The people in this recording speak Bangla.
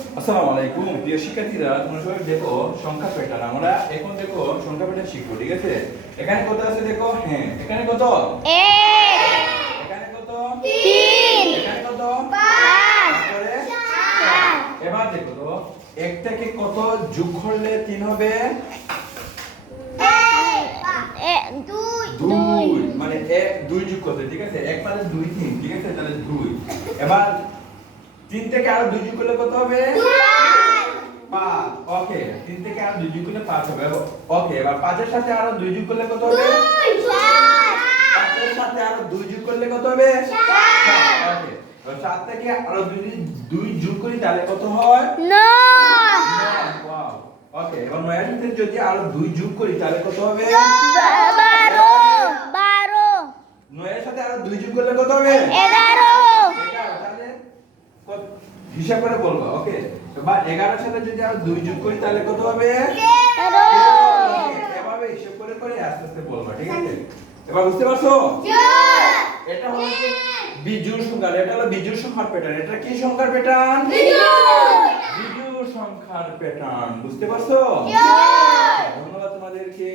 আসসালামু আলাইকুম প্রিয় শিক্ষার্থীরা, তোমরা সবাই দেখো সংখ্যা প্যাটার্ন। আমরা এখন দেখো সংখ্যা প্যাটার্ন শিখবো, ঠিক আছে? এখানে কত আছে দেখো, হ্যাঁ এখানে কত, 1 এখানে কত, 3 এখানে কত, 5 তারপরে 4 এবার দেখো তো 1 থেকে কত যোগ করলে 3 হবে? 2 মানে 2 যোগ করতে, ঠিক আছে? 1 মানে 2 3, ঠিক আছে? তাহলে 2। এবার 3 থেকে আরো 2 যোগ করলে কত হবে? 5। ওকে, 3 থেকে আরো 2 যোগ করলে 5 হবে। ওকে, এবার 5 এর সাথে আরো 2 যোগ করলে কত হবে? 5 এর সাথে আরো 2 যোগ করলে কত হবে? 7। ওকে, এবার 7 থেকে আরো 2 যোগ করি তাহলে কত হয়? 9। ওয়াও। ওকে, এবার 9 এর সাথে যদি আরো 2 যোগ করি তাহলে কত হবে? 12 9 এর সাথে আরো 2 যোগ করলে কত হবে? 11 তাহলে হিসাব করে বলবা। ওকে, এবার 11 এর সাথে যদি আরো 2 যোগ করি তাহলে কত হবে? 13 এভাবে হিসাব করে করে আস্তে আস্তে বলবা, ঠিক আছে? এবার বুঝতে পারছো? এটা হলো যে বিজোড় সংখ্যা, এটা হলো বিজোড় সংখ্যার প্যাটার্ন। এটা কি সংখ্যার প্যাটার্ন? বিজোড় সংখ্যার প্যাটার্ন। বুঝতে পারছো? ধন্যবাদ তোমাদেরকে।